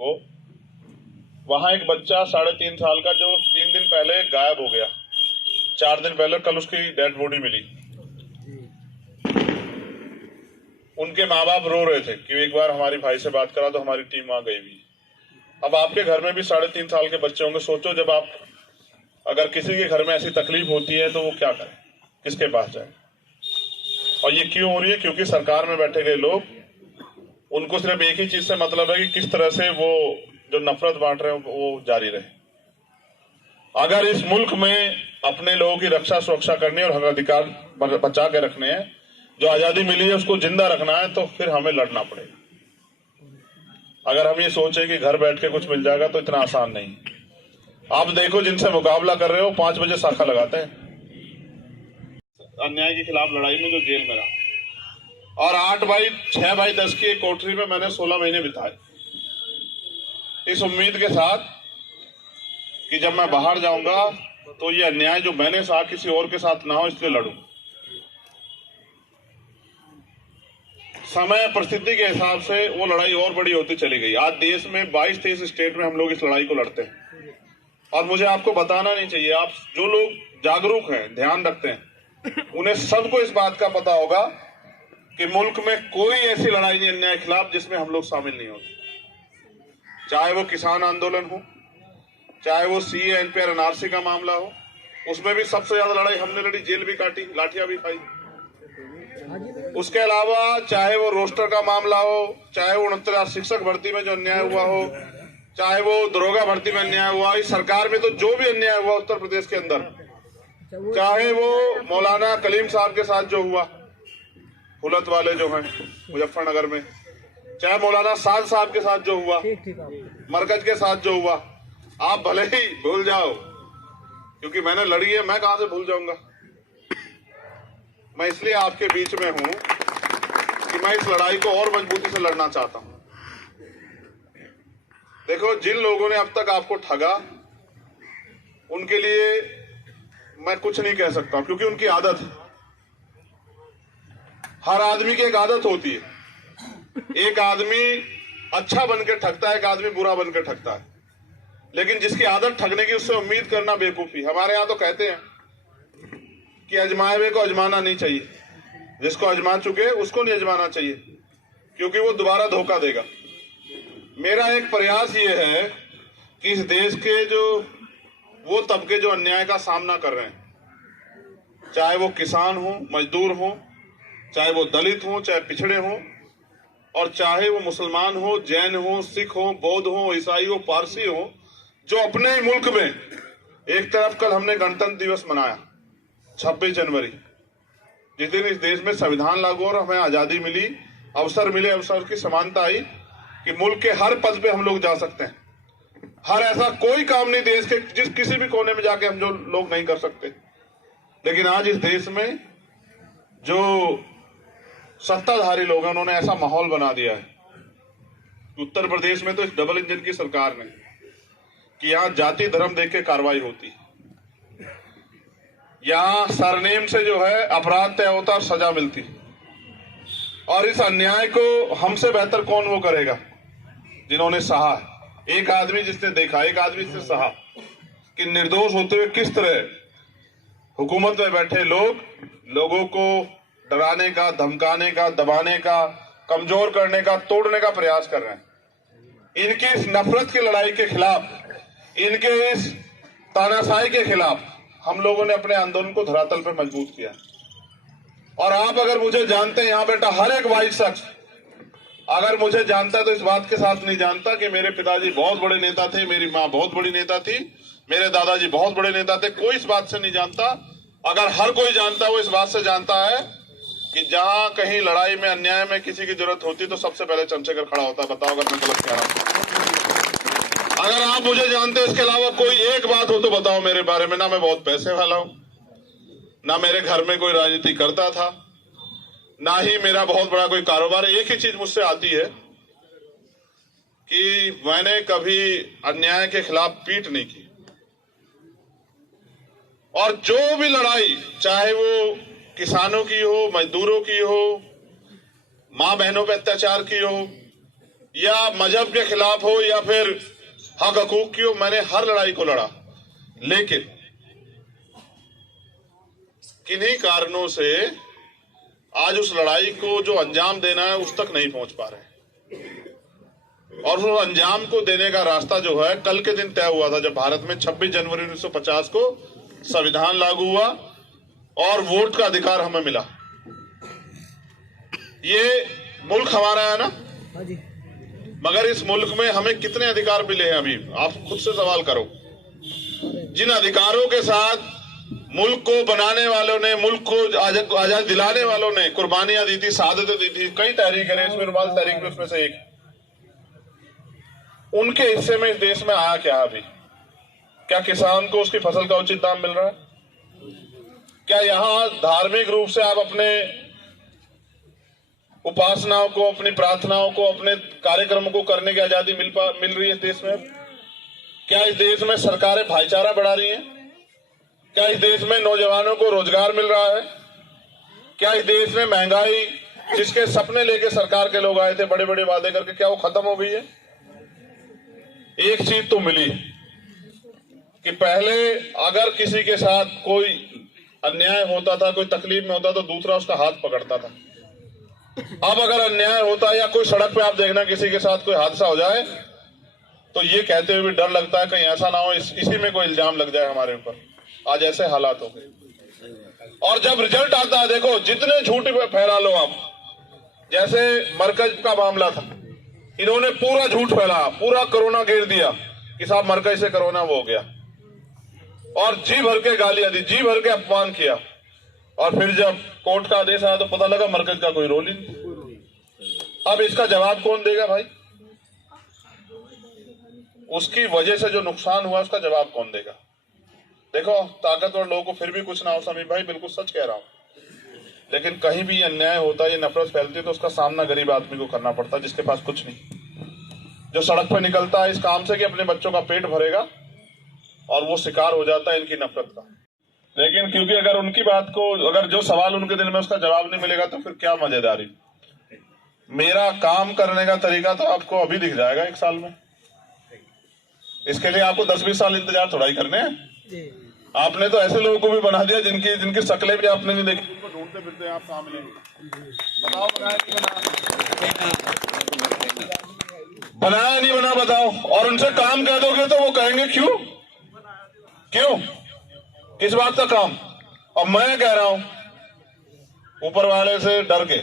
वो वहां एक बच्चा 3.5 साल का जो 3 दिन पहले गायब हो गया, 4 दिन पहले कल उसकी डेड बॉडी मिली। उनके माँ बाप रो रहे थे कि एक बार हमारी भाई से बात करा तो हमारी टीम वहां गई भी। अब आपके घर में भी 3.5 साल के बच्चे होंगे। सोचो जब आप अगर किसी के घर में ऐसी तकलीफ होती है तो वो क्या करे, किसके पास जाए। और ये क्यों हो रही है? क्योंकि सरकार में बैठे गए लोग, उनको सिर्फ एक ही चीज से मतलब है कि किस तरह से वो जो नफरत बांट रहे हैं वो जारी रहे। अगर इस मुल्क में अपने लोगों की रक्षा सुरक्षा करनी और हक अधिकार बचा के रखने हैं, जो आजादी मिली है उसको जिंदा रखना है, तो फिर हमें लड़ना पड़ेगा। अगर हम ये सोचें कि घर बैठ के कुछ मिल जाएगा तो इतना आसान नहीं। आप देखो जिनसे मुकाबला कर रहे हो 5 बजे शाखा लगाते हैं अन्याय के खिलाफ लड़ाई में, जो जेल में रहा। और 6x10 की एक कोठरी में मैंने 16 महीने बिताए, इस उम्मीद के साथ कि जब मैं बाहर जाऊंगा तो ये अन्याय जो मैंने साथ किसी और के साथ ना हो, इसलिए लड़ूं। समय परिस्थिति के हिसाब से वो लड़ाई और बड़ी होती चली गई। आज देश में 22-23 स्टेट में हम लोग इस लड़ाई को लड़ते हैं। और मुझे आपको बताना नहीं चाहिए, आप जो लोग जागरूक हैं, ध्यान रखते हैं, उन्हें सबको इस बात का पता होगा कि मुल्क में कोई ऐसी लड़ाई नहीं अन्याय के खिलाफ जिसमें हम लोग शामिल नहीं होते। चाहे वो किसान आंदोलन हो, चाहे वो सीए एनपीआर एनआरसी का मामला हो, उसमें भी सबसे ज्यादा लड़ाई हमने लड़ी, जेल भी काटी, लाठियां भी खाई। उसके अलावा चाहे वो रोस्टर का मामला हो, चाहे वो 69 शिक्षक भर्ती में जो अन्याय हुआ हो, चाहे वो दरोगा भर्ती में अन्याय हुआ, इस सरकार में तो जो भी अन्याय हुआ उत्तर प्रदेश के अंदर, चाहे वो मौलाना कलीम साहब के साथ जो हुआ, हुलत वाले जो हैं मुजफ्फरनगर में, चाहे मौलाना साद साहब के साथ जो हुआ, मरकज के साथ जो हुआ, आप भले ही भूल जाओ, क्योंकि मैंने लड़ी है, मैं कहां से भूल जाऊंगा। मैं इसलिए आपके बीच में हूं कि मैं इस लड़ाई को और मजबूती से लड़ना चाहता हूं। देखो, जिन लोगों ने अब तक आपको ठगा, उनके लिए मैं कुछ नहीं कह सकता, क्योंकि उनकी आदत है। हर आदमी की एक आदत होती है। एक आदमी अच्छा बनकर ठगता है, एक आदमी बुरा बनकर ठगता है। लेकिन जिसकी आदत ठगने की, उससे उम्मीद करना बेवकूफी। हमारे यहां तो कहते हैं कि अजमाए हुए को अजमाना नहीं चाहिए, जिसको अजमा चुके उसको नहीं अजमाना चाहिए, क्योंकि वो दोबारा धोखा देगा। मेरा एक प्रयास ये है कि इस देश के जो वो तबके जो अन्याय का सामना कर रहे हैं, चाहे वो किसान हो, मजदूर हो, चाहे वो दलित हो, चाहे पिछड़े हो, और चाहे वो मुसलमान हो, जैन हो, सिख हो, बौद्ध हो, ईसाई हो, पारसी हो, जो अपने ही मुल्क में, एक तरफ कल हमने गणतंत्र दिवस मनाया 26 जनवरी, जिस दिन इस देश में संविधान लागू और हमें आजादी मिली, अवसर मिले, अवसर की समानता आई कि मुल्क के हर पद पे हम लोग जा सकते हैं। हर ऐसा कोई काम नहीं देश के जिस किसी भी कोने में जाके हम जो लोग नहीं कर सकते। लेकिन आज इस देश में जो सत्ताधारी लोग हैं, उन्होंने ऐसा माहौल बना दिया है उत्तर प्रदेश में, तो इस डबल इंजन की सरकार ने, कि यहां जाति धर्म देख के कार्रवाई होती, यहां सरनेम से जो है अपराध तय होता और सजा मिलती। और इस अन्याय को हमसे बेहतर कौन वो करेगा जिन्होंने सहा। एक आदमी जिसने देखा, एक आदमी से सहा कि निर्दोष होते हुए किस तरह हुकूमत में बैठे लोग लोगों को डराने का, धमकाने का, दबाने का, कमजोर करने का, तोड़ने का प्रयास कर रहे हैं। इनकी इस नफरत की लड़ाई के खिलाफ, इनके इस तानाशाही के खिलाफ हम लोगों ने अपने आंदोलन को धरातल पर मजबूत किया। और आप अगर मुझे जानते हैं, यहां बेटा हर एक वाइट शख्स अगर मुझे जानता है तो इस बात के साथ नहीं जानता कि मेरे पिताजी बहुत बड़े नेता थे, मेरी माँ बहुत बड़ी नेता थी, मेरे दादाजी बहुत बड़े नेता थे। कोई इस बात से नहीं जानता। अगर हर कोई जानता है, वो इस बात से जानता है कि जहां कहीं लड़ाई में, अन्याय में किसी की जरूरत होती तो सबसे पहले चंद्रशेखर खड़ा होता है। बताओ अगर मैं गलत कह रहा हूं। अगर आप मुझे जानते हैं, इसके अलावा कोई एक बात हो तो बताओ मेरे बारे में। ना मैं बहुत पैसे वाला हूं, ना मेरे घर में कोई राजनीति करता था, ना ही मेरा बहुत बड़ा कोई कारोबार है। एक ही चीज मुझसे आती है कि मैंने कभी अन्याय के खिलाफ पीठ नहीं की। और जो भी लड़ाई, चाहे वो किसानों की हो, मजदूरों की हो, मां बहनों पर अत्याचार की हो, या मजहब के खिलाफ हो या फिर हक हकूक की हो, मैंने हर लड़ाई को लड़ा, लेकिन किन्हीं कारणों से आज उस लड़ाई को जो अंजाम देना है उस तक नहीं पहुंच पा रहे। और उस अंजाम को देने का रास्ता जो है कल के दिन तय हुआ था, जब भारत में 26 जनवरी 1950 को संविधान लागू हुआ और वोट का अधिकार हमें मिला। ये मुल्क हमारा है ना, मगर इस मुल्क में हमें कितने अधिकार मिले हैं अभी आप खुद से सवाल करो। जिन अधिकारों के साथ मुल्क को बनाने वालों ने, मुल्क को आजाद दिलाने वालों ने कुर्बानियां दी थी, शहादतें दी थी, कई तहरीक है, इसमें रुमाल तहरीक में उसमें से एक, उनके हिस्से में इस देश में आया क्या अभी? क्या किसान को उसकी फसल का उचित दाम मिल रहा है? क्या यहां धार्मिक रूप से आप अपने उपासनाओं को, अपनी प्रार्थनाओं को, अपने कार्यक्रमों को करने की आजादी मिल रही है इस देश में? क्या इस देश में सरकारें भाईचारा बढ़ा रही हैं? क्या इस देश में नौजवानों को रोजगार मिल रहा है? क्या इस देश में महंगाई, जिसके सपने लेके सरकार के लोग आए थे बड़े बड़े वादे करके, क्या वो खत्म हो गई है? एक चीज तो मिली कि पहले अगर किसी के साथ कोई अन्याय होता था, कोई तकलीफ में होता तो दूसरा उसका हाथ पकड़ता था। अब अगर अन्याय होता है या कोई सड़क पे आप देखना किसी के साथ कोई हादसा हो जाए तो ये कहते हुए भी डर लगता है कहीं ऐसा ना हो इसी में कोई इल्जाम लग जाए हमारे ऊपर। आज ऐसे हालात हो गए। और जब रिजल्ट आता है, देखो जितने झूठ फैला लो आप, जैसे मरकज का मामला था, इन्होंने पूरा झूठ फैला, पूरा कोरोना घेर दिया कि साहब मरकज से कोरोना वो हो गया, और जी भर के गालियां दी, जी भर के अपमान किया, और फिर जब कोर्ट का आदेश आया तो पता लगा मरकज का कोई रोल ही नहीं। अब इसका जवाब कौन देगा भाई? उसकी वजह से जो नुकसान हुआ उसका जवाब कौन देगा? देखो ताकतवर लोगों को फिर भी कुछ ना हो, समीर भाई बिल्कुल सच कह रहा हूं, लेकिन कहीं भी अन्याय होता है, ये नफरत फैलती है तो उसका सामना गरीब आदमी को करना पड़ता है, जिसके पास कुछ नहीं, जो सड़क पर निकलता है इस काम से कि अपने बच्चों का पेट भरेगा, और वो शिकार हो जाता है इनकी नफरत का। लेकिन क्योंकि अगर उनकी बात को, अगर जो सवाल उनके दिल में उसका जवाब नहीं मिलेगा तो फिर क्या मजेदारी। मेरा काम करने का तरीका तो आपको अभी दिख जाएगा 1 साल में। इसके लिए आपको 10-20 साल इंतजार थोड़ा ही करने हैं। आपने तो ऐसे लोगों को भी बना दिया जिनकी शक्लें भी आपने नहीं देखी, उनको ढूंढते फिरते हैं आप कहाँ मिलेंगे। बताओ बनाया नहीं बना बताओ। और उनसे काम कह दोगे तो वो कहेंगे क्यों किस बात का काम? अब मैं कह रहा हूं ऊपर वाले से डर के,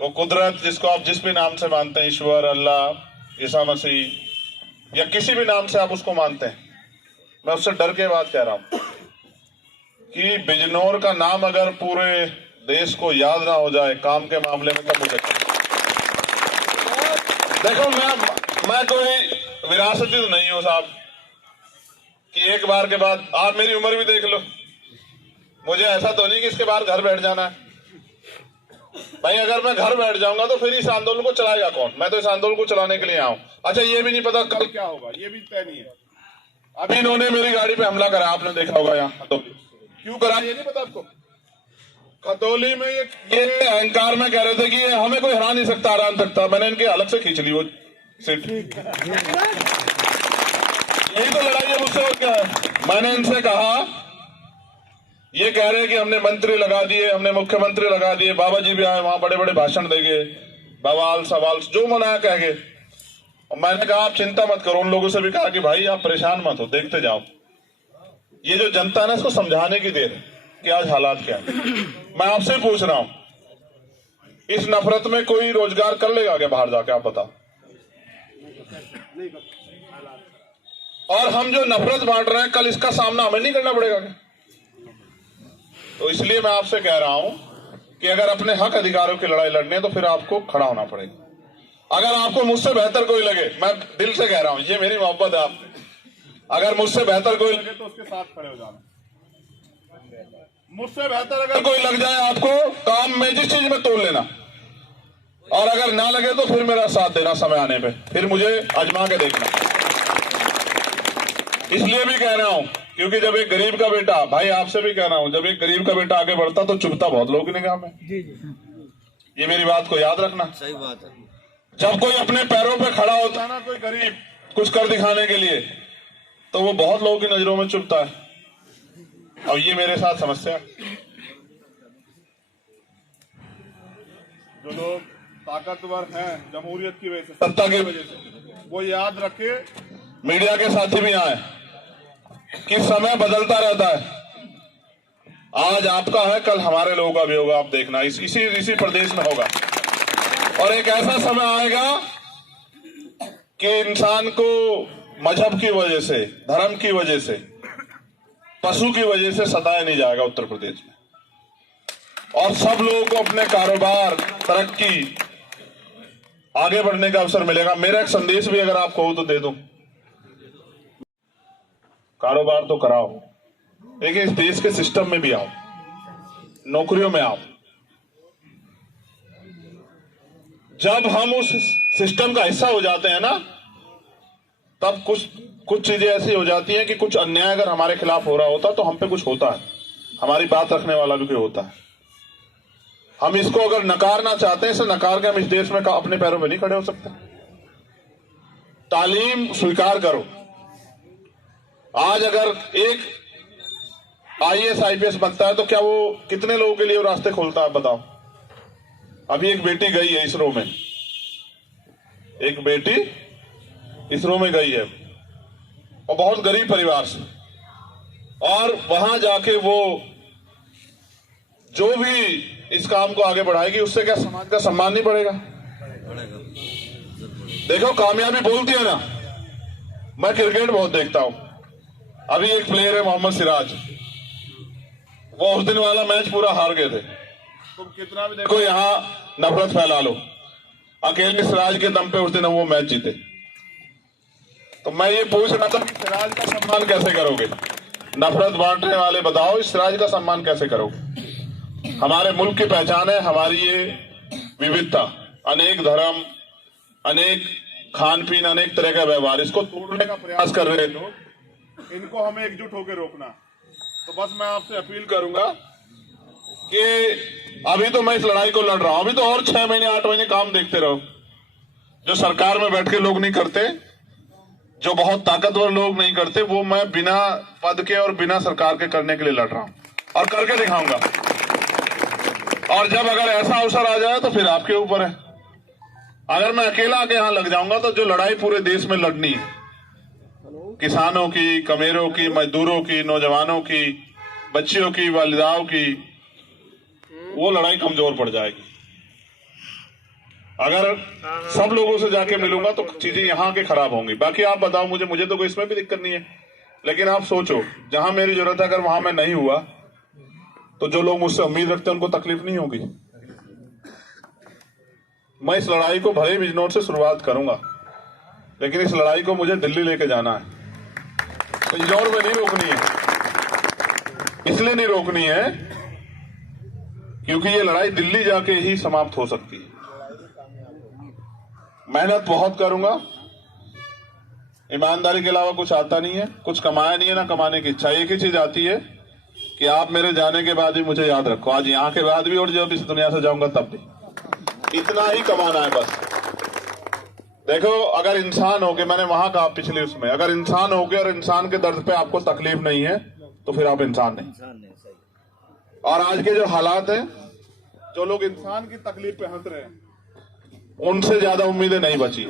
वो कुदरत जिसको आप जिस भी नाम से मानते हैं, ईश्वर, अल्लाह, ईसा मसीह या किसी भी नाम से आप उसको मानते हैं, मैं उससे डर के बात कह रहा हूं कि बिजनौर का नाम अगर पूरे देश को याद ना हो जाए काम के मामले में, तब मुझे देखो मैं कोई विरासती तो नहीं हूं साहब कि एक बार के बाद, आप मेरी उम्र भी देख लो, मुझे ऐसा तो नहीं कि इसके बाद घर बैठ जाना है भाई। अगर मैं घर बैठ जाऊंगा तो फिर इस आंदोलन को चलाएगा कौन? मैं तो इस आंदोलन को चलाने के लिए आऊं। अच्छा ये भी नहीं पता कल क्या होगा, ये भी तय नहीं है। अभी इन्होंने मेरी गाड़ी पे हमला करा, आपने देखा होगा यहाँ क्यों करा ये नहीं पता आपको। खतौली में ये अहंकार में कह रहे थे कि ये हमें कोई हरा नहीं सकता, हरा नहीं सकता। मैंने इनके अलग से खींच ली वो सीट। यही तो लड़ाई है मुझसे और क्या है। मैंने इनसे कहा, ये कह रहे हैं कि हमने मंत्री लगा दिए, हमने मुख्यमंत्री लगा दिए, बाबा जी भी आए वहां बड़े बड़े भाषण देंगे, बवाल सवाल जो मनाया कहेंगे। और मैंने कहा आप चिंता मत करो, उन लोगों से भी कहा कि भाई आप परेशान मत हो, देखते जाओ। ये जो जनता है ना, इसको समझाने की देर कि आज हालात क्या है। मैं आपसे पूछ रहा हूं, इस नफरत में कोई रोजगार कर लेगा क्या बाहर जाके? आप बताओ। और हम जो नफरत बांट रहे हैं, कल इसका सामना हमें नहीं करना पड़ेगा क्या? तो इसलिए मैं आपसे कह रहा हूं कि अगर अपने हक अधिकारों की लड़ाई लड़नी है तो फिर आपको खड़ा होना पड़ेगा। अगर आपको मुझसे बेहतर कोई लगे, मैं दिल से कह रहा हूं, ये मेरी मोहब्बत है आपसे, अगर मुझसे बेहतर कोई लगे तो उसके साथ खड़े हो जाना। मुझसे बेहतर अगर कोई लग जाए आपको काम में, जिस चीज में तोड़ लेना, और अगर ना लगे तो फिर मेरा साथ देना समय आने पे, फिर मुझे आजमा के देखना। इसलिए भी कह रहा हूं क्योंकि जब एक गरीब का बेटा, भाई आपसे भी कह रहा हूं, जब एक गरीब का बेटा आगे बढ़ता तो चुभता बहुत लोगों की निगाह में। ये मेरी बात को याद रखना। सही बात है। जब कोई अपने पैरों पे खड़ा होता है ना, कोई गरीब कुछ कर दिखाने के लिए, तो वो बहुत लोगों की नजरों में चुभता है। और ये मेरे साथ समस्या है। जो लोग ताकतवर हैं जमहूरियत की वजह से, सत्ता की वजह से, वो याद रखे, मीडिया के साथी भी आए, कि समय बदलता रहता है। आज आपका है, कल हमारे लोगों का भी होगा। आप देखना, इसी प्रदेश में होगा। और एक ऐसा समय आएगा कि इंसान को मजहब की वजह से, धर्म की वजह से, पशु की वजह से सताया नहीं जाएगा उत्तर प्रदेश में। और सब लोगों को अपने कारोबार, तरक्की, आगे बढ़ने का अवसर मिलेगा। मेरा एक संदेश भी अगर आप कहो तो दे दूं, कारोबार तो कराओ, लेकिन इस देश के सिस्टम में भी आओ, नौकरियों में आओ। जब हम उस सिस्टम का हिस्सा हो जाते हैं ना, तब कुछ चीजें ऐसी हो जाती हैं कि कुछ अन्याय अगर हमारे खिलाफ हो रहा होता तो हम पे कुछ होता है, हमारी बात रखने वाला भी कोई होता है। हम इसको अगर नकारना चाहते हैं, इसे नकार के हम इस देश में अपने पैरों में नहीं खड़े हो सकते। तालीम स्वीकार करो। आज अगर एक IAS IPS बनता है तो क्या वो कितने लोगों के लिए वो रास्ते खोलता है, बताओ। अभी एक बेटी गई है इसरो में, एक बेटी इसरो में गई है, और बहुत गरीब परिवार से, और वहां जाके वो जो भी इस काम को आगे बढ़ाएगी, उससे क्या समाज का सम्मान नहीं बढ़ेगा? देखो, कामयाबी बोलती है ना। मैं क्रिकेट बहुत देखता हूं। अभी एक प्लेयर है मोहम्मद सिराज, वो उस दिन वाला मैच पूरा हार गए थे। तुम कितना भी देखो, यहां नफरत फैला लो, अकेले सिराज के दम पे उस दिन वो मैच जीते। तो मैं ये पूछ रहा था कि सिराज का सम्मान कैसे करोगे? नफरत बांटने वाले बताओ, इस सिराज का सम्मान कैसे करोगे? हमारे मुल्क की पहचान है हमारी ये विविधता, अनेक धर्म, अनेक खान पीन, अनेक तरह का व्यवहार। इसको तोड़ने का प्रयास कर रहे हैं लोग, इनको हमें एकजुट होकर रोकना। तो बस मैं आपसे अपील करूंगा कि अभी तो मैं इस लड़ाई को लड़ रहा हूं, अभी तो और 6 महीने 8 महीने काम देखते रहो, जो सरकार में बैठ के लोग नहीं करते, जो बहुत ताकतवर लोग नहीं करते, वो मैं बिना पद के और बिना सरकार के करने के लिए लड़ रहा हूं, और करके दिखाऊंगा। और जब अगर ऐसा अवसर आ जाए तो फिर आपके ऊपर है। अगर मैं अकेला आके यहां लग जाऊंगा तो जो लड़ाई पूरे देश में लड़नी है, किसानों की, कमेरों की, मजदूरों की, नौजवानों की, बच्चियों की, वालिदाओं की, वो लड़ाई कमजोर पड़ जाएगी। अगर सब लोगों से जाके मिलूंगा तो चीजें यहां के खराब होंगी। बाकी आप बताओ, मुझे तो कोई इसमें भी दिक्कत नहीं है, लेकिन आप सोचो, जहां मेरी जरूरत है अगर वहां मैं नहीं हुआ तो जो लोग मुझसे उम्मीद रखते हैं उनको तकलीफ नहीं होगी। मैं इस लड़ाई को भले बिजनौर से शुरुआत करूंगा, लेकिन इस लड़ाई को मुझे दिल्ली लेके जाना है। तो बिजनौर में नहीं रोकनी है। इसलिए नहीं रोकनी है क्योंकि ये लड़ाई दिल्ली जाके ही समाप्त हो सकती है। मेहनत बहुत करूंगा, ईमानदारी के अलावा कुछ आता नहीं है, कुछ कमाया नहीं है, ना कमाने की इच्छा। एक ही चीज आती है कि आप मेरे जाने के बाद भी मुझे याद रखो, आज यहां के बाद भी और जब इस दुनिया से जाऊंगा तब भी। इतना ही कमाना है बस। देखो, अगर इंसान हो के, मैंने वहां कहा पिछले उसमें, अगर इंसान हो के और इंसान के दर्द पे आपको तकलीफ नहीं है तो फिर आप इंसान नहीं। और आज के जो हालात हैं, जो लोग इंसान की तकलीफ पे हंस रहे हैं, उनसे ज्यादा उम्मीदें नहीं बची।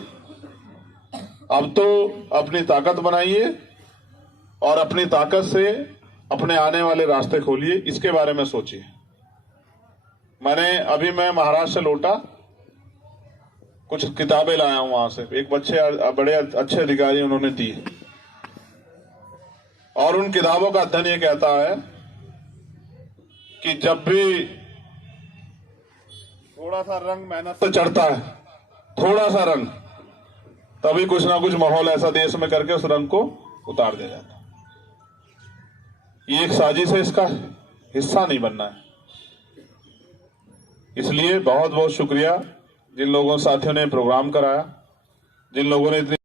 अब तो अपनी ताकत बनाइए और अपनी ताकत से अपने आने वाले रास्ते खोलिए, इसके बारे में सोचिए। मैं महाराष्ट्र से लौटा, कुछ किताबें लाया हूं वहां से, एक बड़े अच्छे अधिकारी उन्होंने दी, और उन किताबों का अध्ययन ये कहता है कि जब भी थोड़ा सा रंग मेहनत से चढ़ता है, थोड़ा सा रंग, तभी कुछ ना कुछ माहौल ऐसा देश में करके उस रंग को उतार दिया जाता है। ये एक साजिश है, इसका हिस्सा नहीं बनना है। इसलिए बहुत बहुत शुक्रिया जिन लोगों साथियों ने प्रोग्राम कराया, जिन लोगों ने इतनी